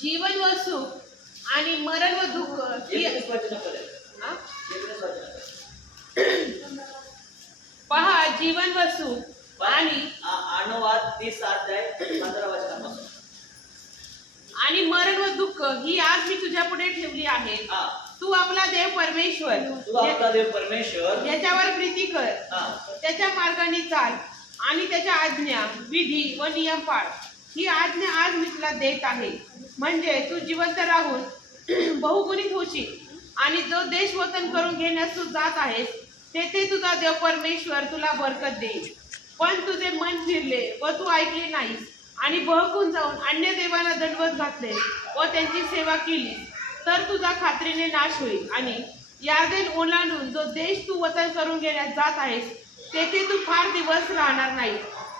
जीवन व सुख आणि मरण व दुःख पहा, जीवन व सुख आणि अनुवाद 30 अध्याय 15 वचनापासून. आणि मरण व दुःख ही आज मी तुझ्या पुढे ठेवली आहे. तू आपला देव परमेश्वर याच्यावर प्रीती कर, त्याच्या मार्गाने चाल आणि त्याच्या आज्ञा, विधी व नियम पाळ. ही आज्ञा आज मी तुला देत आहे, म्हणजे तू जिवंत राहून बहुगुणित होशील. आणि जो देश वतन करून घेण्यास तू जात आहेस, तेथे तुझा देव परमेश्वर तुला बरकत देईल. पण तुझे मन फिरले व तू ऐकले नाहीस आणि बहकून जाऊन अन्य देवांना दंडवत घातले व त्यांची सेवा केली, तर तुझा खात्रीने नाश होईल. आणि यार्देन ओलांडून जो देश तू वतन करून घेण्यास जात आहेस, तेथे तू फार दिवस राहणार नाही.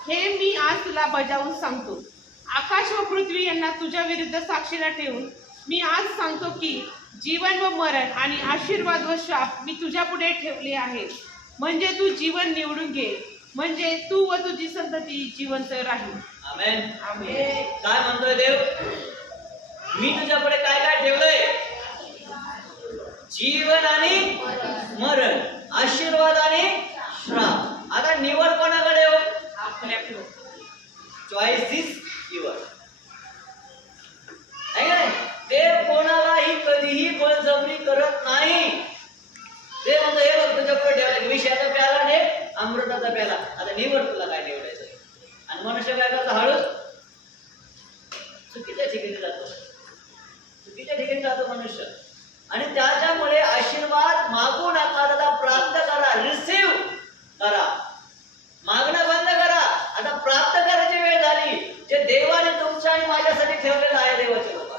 हे मी आज तुला बजावून सांगतो. आकाश व पृथ्वी यांना तुझ्या विरुद्ध साक्षीला ठेवून मी आज सांगतो की जीवन व मरण आणि आशीर्वाद व शाप मी तुझ्या पुढे ठेवले आहे, म्हणजे तू जीवन निवडून घे, म्हणजे तू व तुझी संतती जिवंत राहील. आमेन. काय म्हणतोय देव? मी तुझ्या पुढे काय काय ठेवलंय? जीवन आणि मरण, आशीर्वाद आणि श्राप. आता निवड कोणाकडे हो? आपल्याकडे. Choice is your. देव कोणालाही कधीही बळजबरी करत नाही. ते म्हणतो हे बघ तुझ्या पुढे ठेवलं, विषयाचा प्याला ने अमृताचा प्याला, आता निवड तुला काय निवडायचं. आणि मनुष्य काय करतो? हळूच चुकीच्या ठिकाणी जातो, चुकीच्या ठिकाणी जातो मनुष्य. आणि त्याच्यामुळे आशीर्वाद मागू नका, त्याला प्राप्त करा, रिसीव्ह करा. मागणं बंद करा, आता प्राप्त करायची वेळ झाली. जे देवाने तुमच्या आणि माझ्यासाठी ठेवलेलं आहे देवाच्या लोकांना.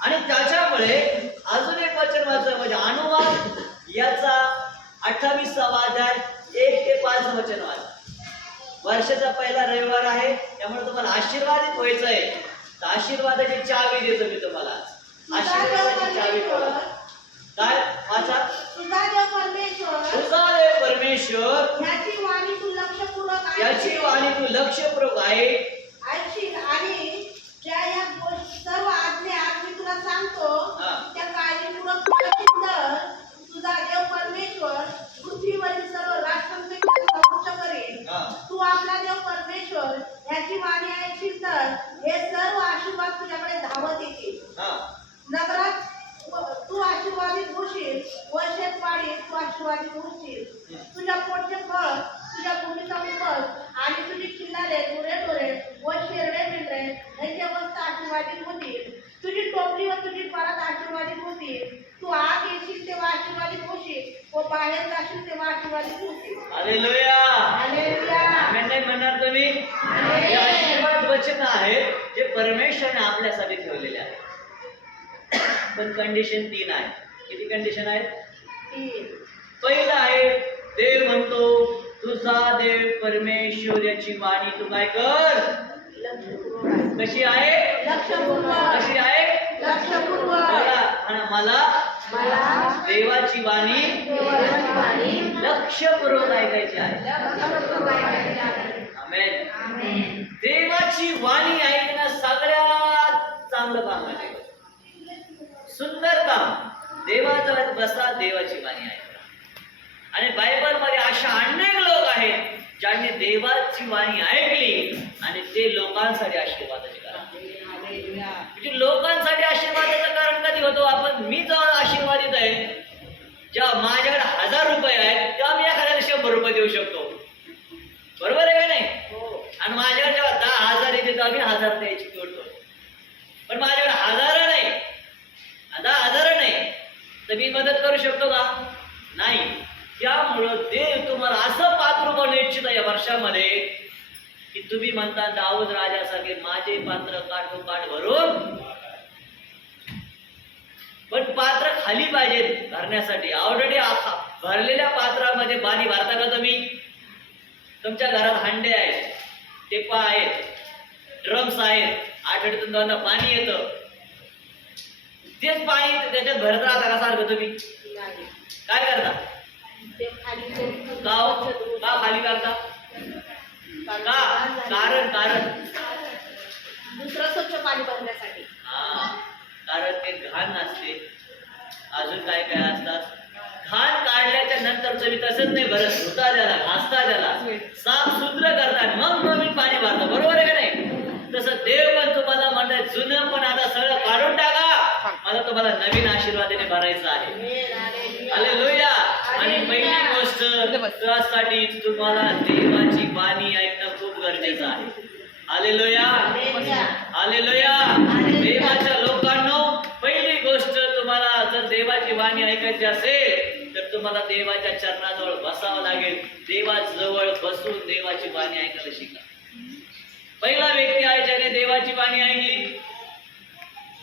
आणि त्याच्यामुळे अजून एक वचन वाचलं, म्हणजे अनुवाद याचा 28वा अध्याय 1 ते 5 वचन वाचा. वर्षाचा पहिला रविवार आहे, त्यामुळे तुम्हाला आशीर्वादित व्हायचं आहे. तर आशीर्वादाची चावी देतो मी तुम्हाला. आशीर्वादाची चावी काय वाचा? तुझा देव परमेश्वर याची वाणी तू लक्षपूर्वक आहे. ऐकशील आणि ज्या या सर्व आज्ञा मी तुला सांगतो त्या काळजीपूर्वक पाळशील, तर तुझा देव परमेश्वर पृथ्वीवरील सर्व राष्ट्रांचे उच्च करेल. तू आपला देव परमेश्वर याची वाणी ऐकशील, तर हे सर्व आशीर्वाद तुझ्याकडे धावत येतील. नगरात तू आशीर्वादित होशील व शेतवाडीत तू आशीर्वादित होशील. तुझ्या पोटचे फळ, तुझ्या भूमीचा उपज आणि तुझी खिल्लारे, गुरेढोरे व शेरडे मेंढरे यांची अवस्था आशीर्वादित होतील. तुझी टोपली व तुझी परत आशीर्वादित होतील. तू आत येशील तेव्हा आशीर्वादित होशील व बाहेर जाशील तेव्हा आशीर्वादित होशील. हालेलुया. हालेलुया. आमेन. नाही म्हणणार तुम्ही? हे आशीर्वाद वचन आहे जे परमेश्वराने आपल्यासाठी ठेवलेले आहे. पण कंडिशन 3 आहे. किती कंडिशन आहे? 3. पहिलं आहे, देव म्हणतो तुझा देव परमेश्वर याची वाणी तू काय कर? कशी आहे? लक्षपूर्वक. कशी आहे? लक्षपूर्वक. मला देवाची वाणी लक्षपूर्वक ऐकायची आहे. आमेन. देवाची वाणी ऐकणं सगळ्यात चांगलं काम आहे. सुंदर काम. देवाजवळ बसा, देवाची वाणी ऐका. आणि बायबल मध्ये अशा अनेक लोक आहेत ज्यांनी देवाची वाणी ऐकली आणि ते लोकांसाठी आशीर्वादाचे कारण. म्हणजे लोकांसाठी आशीर्वादाचं कारण कधी होतो? आपण मी जेव्हा आशीर्वादित आहे, जेव्हा माझ्याकडे 1000 रुपये आहेत, तेव्हा मी एखाद्याला 100 रुपये देऊ शकतो. बरोबर आहे का नाही? आणि माझ्याकडे जेव्हा 10,000 येते तेव्हा मी 1000 द्यायची निवडतो. पण माझ्याकडे 1000 नाही, 10,000 नाही, तर मी मदत करू शकतो का? नाही. त्यामुळं देव तुम्हाला असं पात्र बनवू इच्छित या वर्षामध्ये की तुम्ही म्हणता दाऊद राजासारखे माझे पात्र काठोकाठ भरून. पण पात्र खाली पाहिजे भरण्यासाठी. ऑलरेडी भरलेल्या पात्रामध्ये पाणी भरता का तुम्ही? तुमच्या घरात हांडे आहेत, टेपा आहेत, ड्रम्स आहेत, आठवड्यातून 2दा पाणी येतं. तेच पाणी त्याच्यात भरत राहता का सारखं तुम्ही? काय करता? का खाली करता? कारण दुसरं स्वच्छ पाणी भरण्यासाठी. नसते. अजून काय काय असतात. घाण काढल्याच्या नंतर तुम्ही तसंच नाही भरत, धुता त्याला, घासता त्याला, साफ सुत्र करतात, मग नवीन पाणी भरता. बरोबर आहे का नाही? तसं देव पण तुम्हाला म्हणतात जुनं पण आता सगळं काढून टाका, मला तुम्हाला नवीन आशीर्वादाने भरायचं आहे. हालेलुया. आणि पहिली गोष्ट त्यासाठी तुम्हाला देवाची वाणी ऐकणं खूप गरजेचं आहे. हालेलुया. हालेलुया. देवाच्या लोकांनो, पहिली गोष्ट तुम्हाला जर देवाची वाणी ऐकायची असेल तर तुम्हाला देवाच्या चरणाजवळ बसावं लागेल. देवाजवळ बसून देवाची वाणी ऐकायला शिका. पहिला व्यक्ती आहे ज्याने देवाची वाणी ऐकली,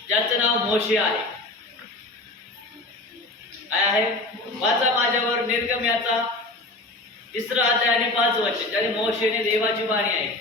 ज्याचं नाव मोशे आहे. काय आहे? वाचा माझ्यावर निर्गमयाचा 3रा अध्याय आणि 5 वचन. ज्याने मोशेने देवाची वाणी ऐकली.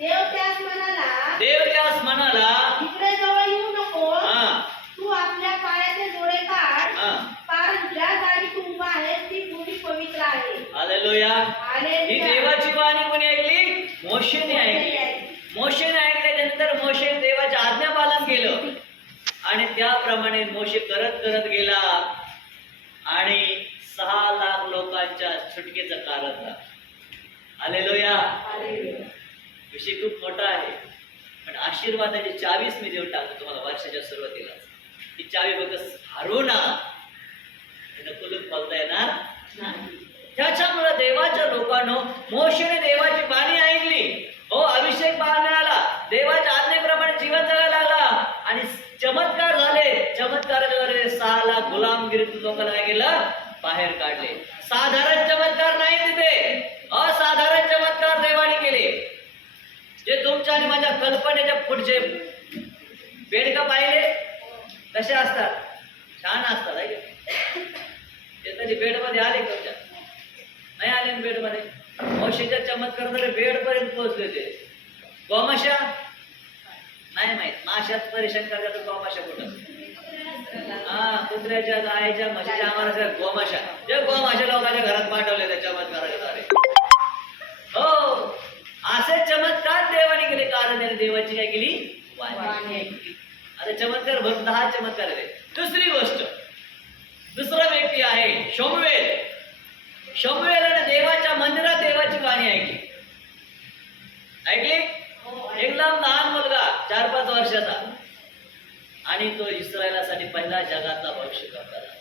देव त्यास म्हणाला, इकडे जवळ येऊ नको. हा तू आपल्या पायाचे जोडे काढ, हा. कारण ज्या जागी तू उभा आहेस ती भूमी पवित्र आहे. हालेलुया. ही देवाची वाणी कोणी ऐकली? मोशेने ऐकली. मोशेने ऐकल्यानंतर मोशे देवाच्या आज्ञा पालन केलं आणि त्याप्रमाणे मोशे करत करत गेला आणि 6 लाख लोकांच्या सुटकेचं कारण झालं. हालेलुया. विषय खूप मोठा आहे, पण आशीर्वादाची चावीच मी देऊन टाकतो तुम्हाला वर्षाच्या सुरुवातीला. ही चावी बघ हारू ना, कुलूप खोलता येणार नाही. त्याच्यामुळे देवाच्या लोकांनो, मोशेने देवाची वाणी ऐकली. हो, अभिषेक मिळाला, देवाच्या आज्ञेप्रमाणे जीवन जगायला लागला आणि चमत्कार झाले. चमत्काराच्या द्वारे 6 लाख गुलामगिरीतून लोकांना काय केलं? बाहेर काढले. साधारण चमत्कार नाही तिथे, असाधारण चमत्कार देवाने केले, जे तुमच्या आणि माझ्या कल्पनेच्या पुढचे. बेडका पाहिले कसे असतात? छान असतात आहे का? ते तरी बेडमध्ये आले तुमच्या? नाही आले बेडमध्ये. औषधाच्या चमत्कार बेड पर्यंत पोहोचले ते. गोमाशा नाही माहित. माशात परेशान करतात. गोमाशा कुठं? हा, कुत्र्याच्या, गायच्या, म्हशीच्या, आम्हाला गोमाशा. जे गोमाशा लोकांच्या घरात पाठवले त्या चमत्काराच्या द्वारे. हो, असे चमत्कार देवाने केले, कारण त्याने देवाची काय केली? वाणी ऐकली. आता चमत्कार भरून 10 चमत्कार आले. दुसरी गोष्ट, दुसरा व्यक्ती आहे शमूएल. शमूएलाने देवाच्या मंदिरात देवाची वाणी ऐकली. ऐकली? एकदम लहान मुलगा, 4-5 वर्षाचा, आणि तो इस्रायलासाठी पहिला जगातला भविष्यकर्ता झाला.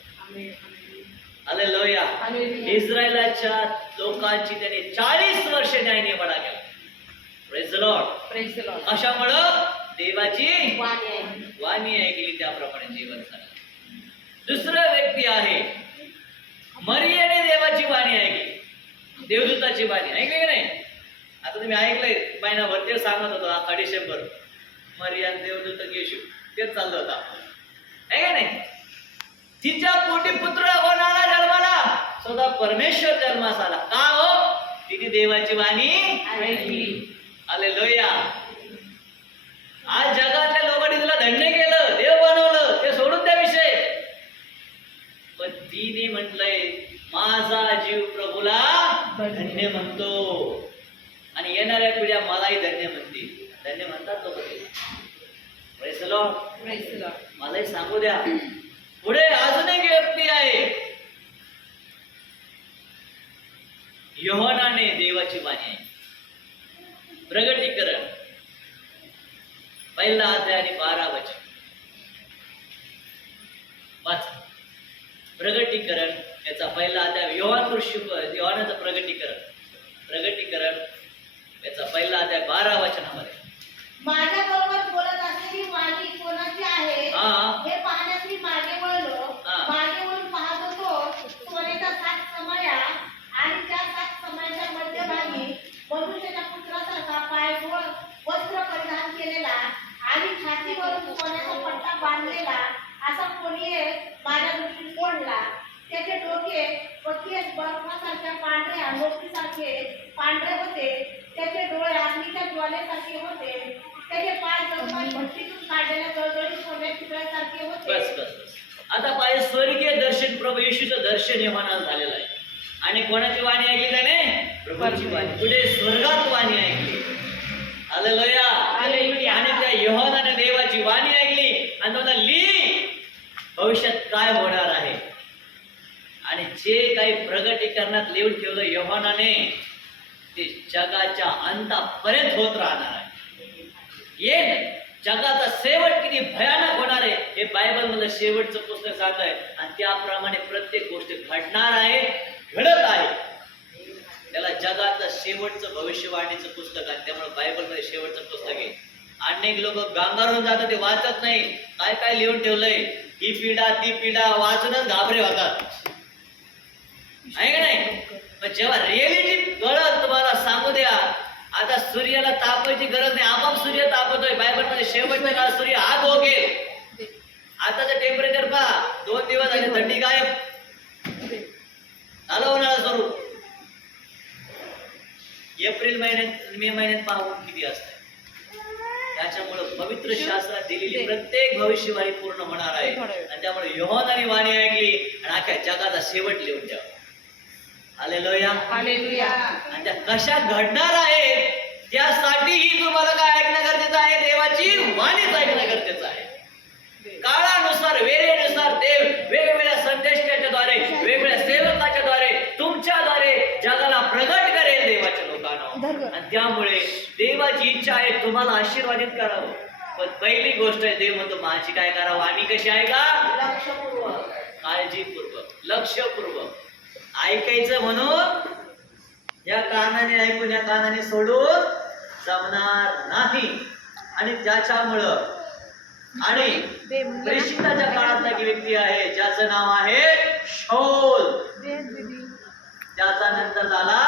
हालेलुया. इस्रायलाच्या लोकांची त्याने 40 वर्ष न्यायनिवाडा केला. Praise the Lord. Praise the Lord. अशामुळं देवाची वाणी ऐकली, त्याप्रमाणे जीवन झालं. दुसरा व्यक्ती आहे मरियाने देवाची वाणी ऐकली, देवदूताची वाणी ऐकली की नाही? आता तुम्ही ऐकलंय, महिनाभर ते सांगत होतो 8 डिसेंबर मरिया देवदूत येशू, तेच चाललं होता आहे का नाही? तिच्या पोटी पुत्र होणारा जन्माला, स्वतः परमेश्वर जन्मास आला. का हो? तिने देवाची वाणी ऐकली. हालेलुया. आज जगातल्या लोकांनी तुला धन्य केलं, देव बनवलं, ते सोडून द्या विषय. पण तिने म्हटलंय माझा जीव प्रभूला धन्य म्हणतो आणि येणाऱ्या पिढ्या मलाही धन्य म्हणतील. धन्य म्हणतात लोक. Praise the Lord. Praise the Lord. मलाही सांगू द्या. पुढे अजून एक व्यक्ती आहे, योहानाने देवाची वाणी ऐकली. प्रगटीकरण 1 अध्याय आणि 12 वचन वाच. प्रगटीकरण याचा 1 अध्याय. योहानाचं प्रगटीकरण याचा 1 अध्याय 12 वचनामध्ये. माझ्या बरोबर बोलत असलेली वाणी कोणाची आहे हे पाहण्यास मी मागे वळलो. मागे वळून पाहत होतो, सोन्याच्या 7 समया आणि त्या 7 समयाच्या मध्यभागी मनुष्याच्या पुत्रासारखा पायघोळ वस्त्र परिधान केलेला आणि छातीवरून सोन्याचा पट्टा बांधलेला असा कोणी एक माझ्या दृष्टीस ओढला. त्याचे डोके व केस बर्फासारख्या पांढऱ्या मोतीसारखे पांढरे होते. त्याचे डोळे अग्नीच्या ज्वालेसारखे होते. त्याचे पाय जगभर भट्टीतून काढलेल्या जळजळीत सोन्या तुकड्यासारखे होते. बस बस बस. आता पाय स्वर्गीय दर्शन, प्रभू येशूचं दर्शन योहानाला झालेलं आहे. आणि कोणाची वाणी ऐकली त्याने? प्रभूची वाणी. पुढे स्वर्गात वाणी ऐकली. हालेलुया. हालेलुया. आणि त्या योहानाने देवाची वाणी ऐकली आणि तो म्हणाली भविष्यात काय होणार आहे. आणि जे काही प्रगटीकरणात लिहून ठेवलं योहानाने ते जगाच्या अंतापर्यंत होत राहणार आहे. ये जगाचा शेवट किती भयानक होणार आहे हे बायबल मधलं शेवटचं पुस्तक सांगत आहे. आणि त्याप्रमाणे प्रत्येक गोष्ट घडणार आहे, घडत आहे. त्याला जगातलं शेवटचं भविष्यवाणीचं पुस्तक आहे. त्यामुळे बायबल मध्ये शेवटचं पुस्तक आहे. अनेक लोक गांगारून जातात, ते वाचत नाही. काय काय लिहून ठेवलंय, ही पिढा ती पिढा वाचूनच घाबरे होतात, आहे का नाही? पण जेव्हा रिअलिटी कळत तुम्हाला सांगू द्या, आता सूर्याला तापायची गरज नाही, आपोआप सूर्य तापतोय. बायबल मध्ये शेवटच्या काळात सूर्य आग होईल. आताचं टेम्परेचर पहा, 2 दिवस झाले थंडी गायब झालं, उन्हाळा सुरू. एप्रिल महिन्यात मे महिन्यात पाहून किती असतं. त्याच्यामुळे पवित्र शास्त्रात दिलेली प्रत्येक भविष्यवाणी पूर्ण होणार आहे. आणि त्यामुळे योहानाने वाणी ऐकली आणि अख्ख्या जगाचा शेवट लिहून ठेवा. हालेलुया. हालेलुया. आणि त्या कशा घडणार आहे त्यासाठीही तुम्हाला काय ऐकणं गरजेचं आहे? देवाची वाणीच ऐकणं गरजेचं आहे. काळानुसार वेळेनुसार देव वेगवेगळ्या संदेशाच्याद्वारे वेगवेगळ्या सेवकाच्याद्वारे तुमच्याद्वारे जगाला प्रगट करेल देवाच्या लोकांना. आणि त्यामुळे देवाची इच्छा आहे तुम्हाला आशीर्वादित करावं. पण पहिली गोष्ट आहे, देव म्हणतो माझी काय करावं? आम्ही कशी आहे का? लक्षपूर्वक, काळजीपूर्वक, लक्षपूर्वक ऐकायचं. म्हणून या कानाने ऐकून या कानाने सोडून जमणार नाही. आणि त्याच्यामुळं आणि प्रेषिताच्या काळातला एक व्यक्ती आहे ज्याचं नाव आहे शौल, त्याचा नंतर झाला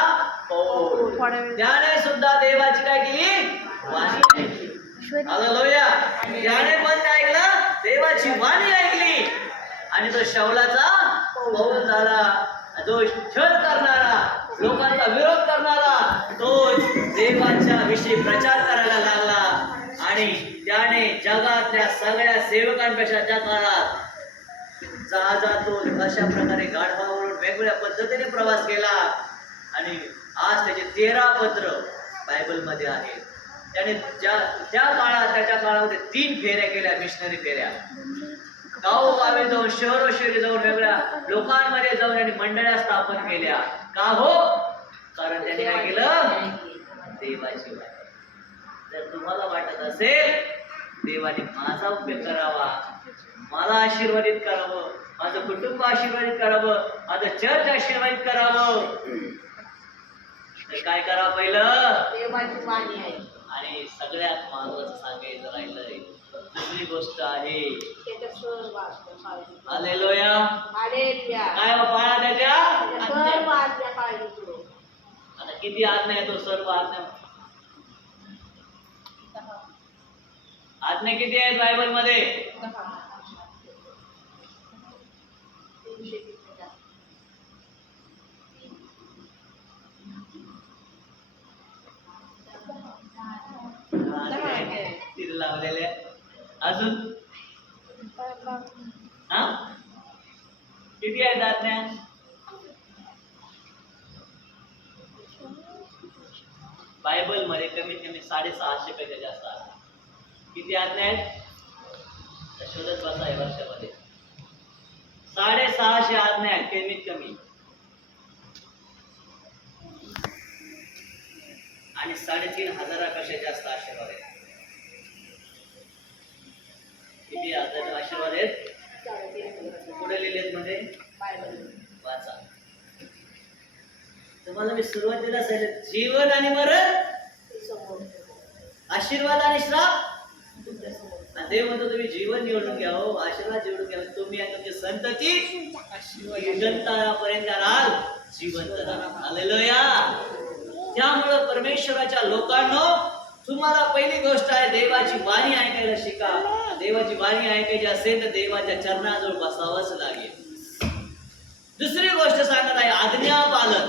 पौल. त्याने सुद्धा देवाची काय केली? वाणी ऐकली. हालेलुया. त्याने पण काय ऐकलं? देवाची वाणी ऐकली. आणि तो शौलाचा पौल झाला. जो छळ करणारा, लोकांचा विरोध करणारा, तो देवाच्या विषयी प्रचार करायला लागला. आणि त्याने जगातल्या सगळ्या सेवकांपेक्षा त्या काळात जहाजातून अशा प्रकारे गाढवावरून वेगवेगळ्या पद्धतीने प्रवास केला. आणि आज त्याचे 13 पत्र बायबल मध्ये आहेत. त्याने त्या काळात त्याच्या काळामध्ये 3 फेऱ्या केल्या, मिशनरी फेऱ्या. गावोगावी जाऊन शहरोशहरी जाऊन वेगळ्या लोकांमध्ये जाऊन आणि मंडळ्या स्थापन केल्या. का हो? कारण त्याने काय केलं? देवाची वाणी. जर तुम्हाला वाटत असेल देवाने माझा उपयोग करावा, मला आशीर्वादित करावं, माझं कुटुंब आशीर्वादित करावं, माझं चर्च आशीर्वादित करावं, तर काय करावं? पहिलं देवाची वाणी आहे. आणि सगळ्यात महत्वाचं सांगायचं राहिलंय, दुसरी गोष्ट आहे. त्याच्या सर्व आज्ञा पाळली. हालेलुया. हालेलुया. काय पाळा त्याच्या? त्याच्या सर्व आज्ञा पाळली तुला. आता किती आज्ञा आहे? तो सर्व आज्ञा. आज्ञा किती आहेत बायबल मध्ये? 3 लावलेले. अजून हा किती आहेत आज्ञा? बायबल मध्ये कमीत कमी 650 पेक्षा जास्त आहेत. किती आज्ञा आहेत? शोधत बसा आहे वर्षामध्ये. 650 आज्ञा आहेत कमीत कमी. आणि 3500 पेक्षा जास्त आशीर्वाद आहेत. किती आशीर्वाद आहेत? पुढे लिहिलेत मध्ये वाचा. तुम्हाला मी सुरुवातीला सांगितलं, जीवन आणि मरण, आशीर्वाद आणि श्राप. देव म्हणतो तुम्ही जीवन निवडून घ्या, हो आशीर्वाद निवडून घ्या. तुम्ही आणि तुमची संतती युगांतरापर्यंत राहाल, जिवंत राहाल. हालेलुया. त्यामुळं परमेश्वराच्या लोकांनो, तुम्हाला पहिली गोष्ट आहे देवाची वाणी ऐकायला शिका. देवाची वाणी ऐकायची असेल तर देवाच्या चरणाजवळ बसावंच लागेल. दुसरी गोष्ट सांगत आहे आज्ञा पालन.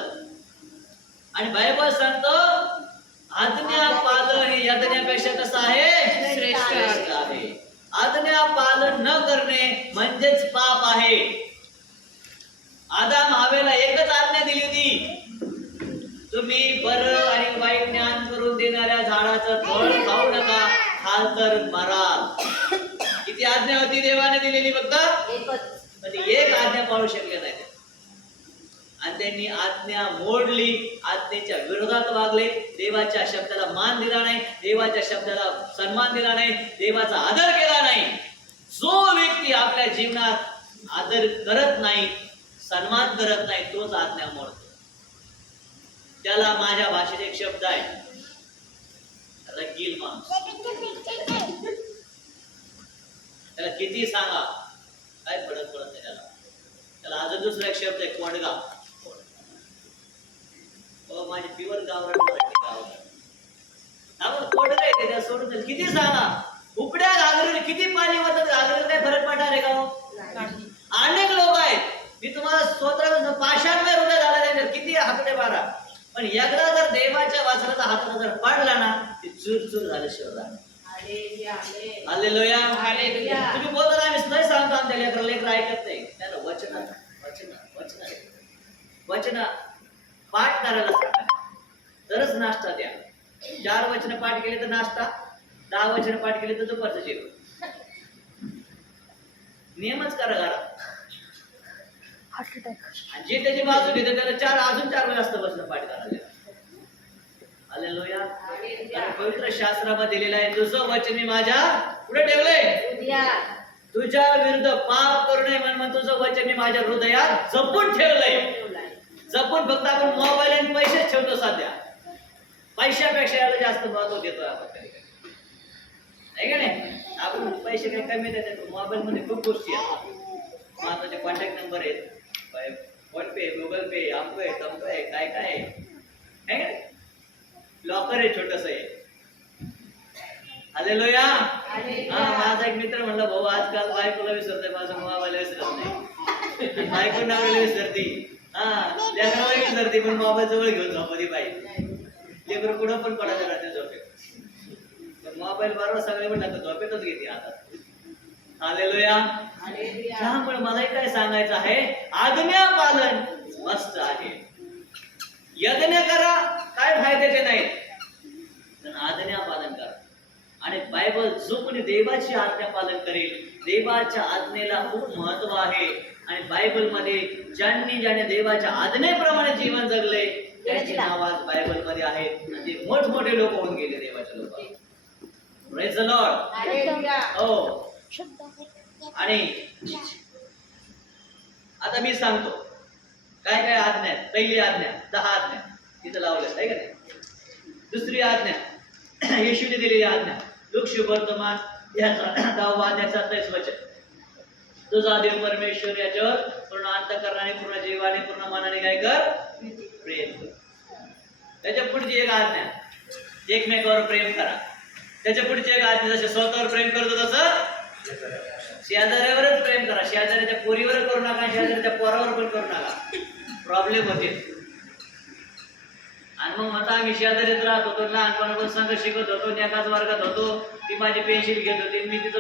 आणि बायबल सांगतो आज्ञा पालन हे यज्ञापेक्षा कसं आहे? श्रेष्ठ आहे. आज्ञा पालन न करणे म्हणजेच पाप आहे. आदाम हवेला एकच आज्ञा दिली होती, तुम्ही बरं आणि वाईट ज्ञान करून देणाऱ्या झाडाचं फळ खाऊ नका, खाल तर मराल. किती आज्ञा होती देवाने दिलेली? फक्त एकच. पण एक आज्ञा पाळू शकले नाही आणि त्यांनी आज्ञा मोडली, आज्ञेच्या विरोधात वागले, देवाच्या शब्दाला मान दिला नाही, देवाच्या शब्दाला सन्मान दिला नाही, देवाचा आदर केला नाही. जो व्यक्ती आपल्या जीवनात आदर करत नाही, सन्मान करत नाही, तोच आज्ञा मोडतो. त्याला माझ्या भाषेत एक शब्द आहे, रगील माणूस. त्याला किती सांगा काय फरक पडत नाही त्याला अजून दुसरा एक शब्द आहे, कोंडगा. माझे प्युअर गावरान मराठी गावरान कोंडगा आहे, त्याला सोडून द्या. किती सांगा, उपड्या घागरीवर किती पाणी होतं, घागरीवर काय फरक पडणार आहे का हो? अनेक लोक आहेत, मी तुम्हाला स्तोत्र पाषाणमय हृदय झाला त्यांच्यात, किती हातडे मारा, पण एकदा जर देवाच्या वासराचा हाताला जर पडला ना, ते चूर चूर झालं शिवराज. हालेलुया. तुम्ही बोलता, आम्ही नाही सांगतो आमच्या लेकर ऐकत नाही. त्याला वचन पाठ करायला सांगा, तरच नाश्ता द्या. 4 वचन पाठ केले तर नाश्ता, 10 वचन पाठ केले तर दुपारचं जेवण. नियमच करा घरात. आणि जे त्याची बाजू घेते त्याला अजून 4 वेळा असतं वचन पाठ करायला. हालेलुया. पवित्र शास्त्रामध्ये दिलेलं आहे, तुझं वचन मी माझ्या पुढे ठेवलंय, तुझ्या विरुद्ध पाप करू नये म्हणून तुझं वचन मी माझ्या हृदयात जपून ठेवलंय. जपून फक्त आपण मोबाईल आणि पैसेच ठेवतो सध्या, पैशापेक्षा याला जास्त महत्व देतो आपण. कधी का नाही, आपण पैसे काही कमी देतात, मोबाईल मध्ये खूप गोष्टी आहेत, महत्वाचे कॉन्टॅक्ट नंबर आहेत, फोन पे, गुगल पे, आमको आहे, तमको आहे, काय काय आहे, लॉकर आहे छोटस आहे. हालेलुया. माझा एक मित्र म्हणला, भाऊ आजकाल बायकोला विसरते, माझा मोबाईल विसरत नाही. बायको नवऱ्याला विसरती, लेकराला विसरते, पण मोबाईल जवळ घेऊन झोपती पाहिजे. लेकर कुठं पण पडायचं राहते झोपेत, पण मोबाईल बरोबर सगळे म्हणतात तर झोपेतच घेते आता. हालेलुया. त्यामुळे मला काय सांगायचं आहे, आज्ञा पालन मस्त आहे. यज्ञ करा, काय फायद्याचे नाहीत, पण आज्ञा पालन करा. आणि बायबल जो कोणी देवाची आज्ञा पालन करेल, देवाच्या आज्ञेला खूप महत्व आहे. आणि बायबल मध्ये ज्याने देवाच्या आज्ञेप्रमाणे जीवन जगले त्यांची नाव आज बायबल मध्ये आहेत, आणि ते मोठमोठे लोक होऊन गेले देवाचे लोक. Praise the Lord. हो. आणि आता मी सांगतो काय काय आज्ञा आहेत. पहिली आज्ञा, 10 आज्ञा तिथं लावल्या आहे का नाही. दुसरी आज्ञा येशूने दिलेली आज्ञा, लूक शुभ वर्तमान याचा 10वा अध्याय 27 वचन, तुझा देव परमेश्वर याच्यावर पूर्ण अंतःकरणाने, पूर्ण जीवाने, पूर्ण मनाने काय कर, प्रेम कर. त्याच्या पुढची एक आज्ञा, एकमेकावर प्रेम करा. त्याच्या पुढची एक आज्ञा, जसे स्वतःवर प्रेम करतो तसं शेजाऱ्यावरच प्रेम करा. शेजाऱ्याच्या पोरीवर करू नका, शेजाऱ्याच्या पोरावर पण करू नका, प्रॉब्लेम होते. आणि मग म्हणता आम्ही शेजारीत राहत होतो, लहानपणापासून संघ शिकत होतो, एकाच वर्गात होतो, ती माझी पेन्सिल घेत होती, मी तिचं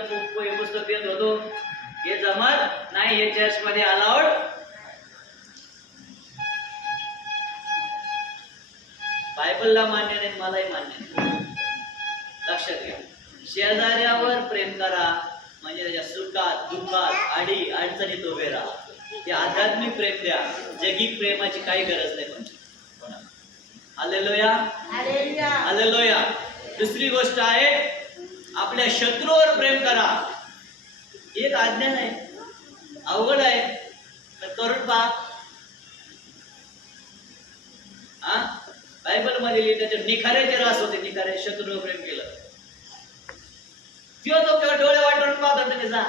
पुस्तक देत होतो. हे जमत नाही, हे चर्च मध्ये अलाउड. बायबलला मान्य नाही, मलाही मान्य नाही. लक्षात घ्या, शेजाऱ्यावर प्रेम करा म्हणजे त्याच्या सुखात, दुःखात, अडी अडचणीत उभे राहा. ते आध्यात्मिक प्रेम द्या, जगी प्रेमाची काही गरज नाही. म्हणजे हालेलुया. हालेलुया. दुसरी गोष्ट आहे, आपल्या शत्रूवर प्रेम करा. एक आज्ञा नाही, अवघड आहे, तर करून पहा. बायबल मध्ये त्याचे निखाऱ्याचे रास होते, निखारे शत्रूवर प्रेम केलं, किंवा तो डोळे वाटून पाहता तुम्ही जा